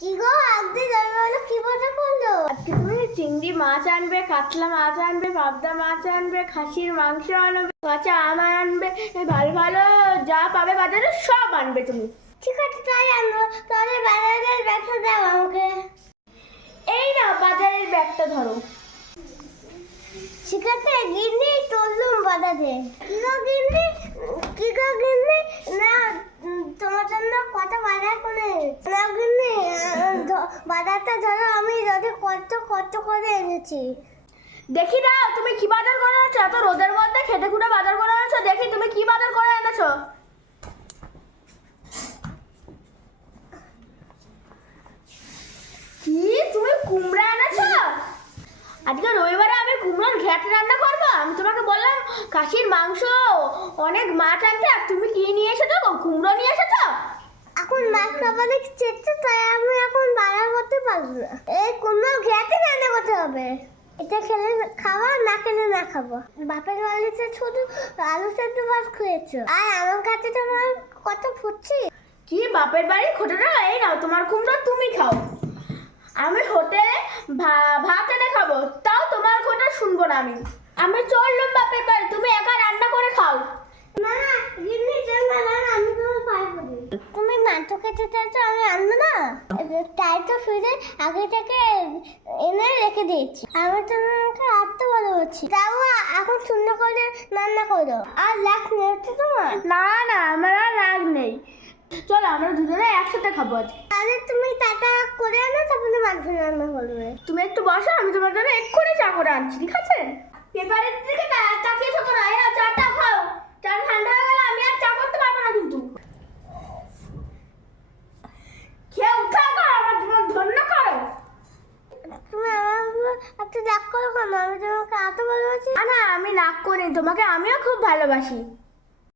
কি গো? আজকে জন্মদিনে কি বাজার করল? আজকে তুমি চিংড়ি মাছ আনবে কাতলা মাছ আনবে পাবদা মাছ আনবে খাসির মাংস আনবে কাঁচা আম আনবে ভালো ভালো যা পাবে বাজারে সব আনবে তুমি। ঠিক আছে তাই আনব। তাহলে বাজারের ব্যাগটা দাও আমাকে। এই না বাজারের ব্যাগটা ধরো। ঠিক আছে গিন্নি চললুম বাজারে। কি গো গিন্নি কি গো গিন্নি না উম, তোমার জন্য কত বাজার করে না গিন্নি আহ, ধ- বাজারটা ধরো আমি কত করে এনেছি। দেখি দাও, তুমি কি বাজার করে এত রোদের মধ্যে খেতে খুঁটে বাজার করে দেখি তুমি কি বাজার করে এনেছো? কি? তুমি কুমড়া এনেছো? আজকে রবিবারে আমি কুমড়োর ঘ্যাট রান্না করব? আমি তোমাকে বললাম খাসির মাংস, অনেক মাছ আনতে, আর তুমি কি নিয়ে এসেছ? কুমড়ো নিয়ে এসেছ? এখন মাছ খাবারে চেয়েছে তাই আমি এখন বাজার করতে পারব না। এই করতে হবে। এটা খেলে খাওয়া না না খাব। বাপের বাড়িতে শুধু আলু সেদ্ধ ভাত আর আমার কাছে তোমার কত ফুটছি কি বাপের বাড়ি? খোটাটা এই নাও, তোমার কুমড়ো তুমি খাও। আমি হোটেলে ভাত এনে খাব, তাও তোমার কথা শুনব না আমি। আমি চললাম বাপের বাড়ি তুমি একা রান্না করে খাও না না গিন্নি চল না না না, আমি তোমার পায়ে পড়ি খেতে চাইছো আমি আনব না। তাই তো ফিরে আগে থেকে এনে রেখে দিয়েছি। আমি তোমাকে আনতে ভালোবাসি তাও এখন শূন্য করে রান্না করো। আর লাখ নেই তোমার? না না আমার আর রাগ নেই। চলো আমরা দুজনে একসাথে খাব আজকে। তাহলে তুমি টাটা করে আনো তারপরে মাংস রান্না করবে। তুমি একটু বসো আমি তোমার জন্য এক্ষুনি চা করে আনছি ঠিক আছে? পেপারের দিকে তা- তাকিয়ে থাকো না এই নাও চাটা খাও চা ঠান্ডা হয়ে গেলে আমি আর চা করতে পারব না কিন্তু খেয়ে উঠা করো আমার জীবন ধন্য করো তুমি উপর রাগ করো কেন? আমি তোমাকে এত ভালোবাসি। না, আমি নাক করি তোমাকে আমিও খুব ভালোবাসি।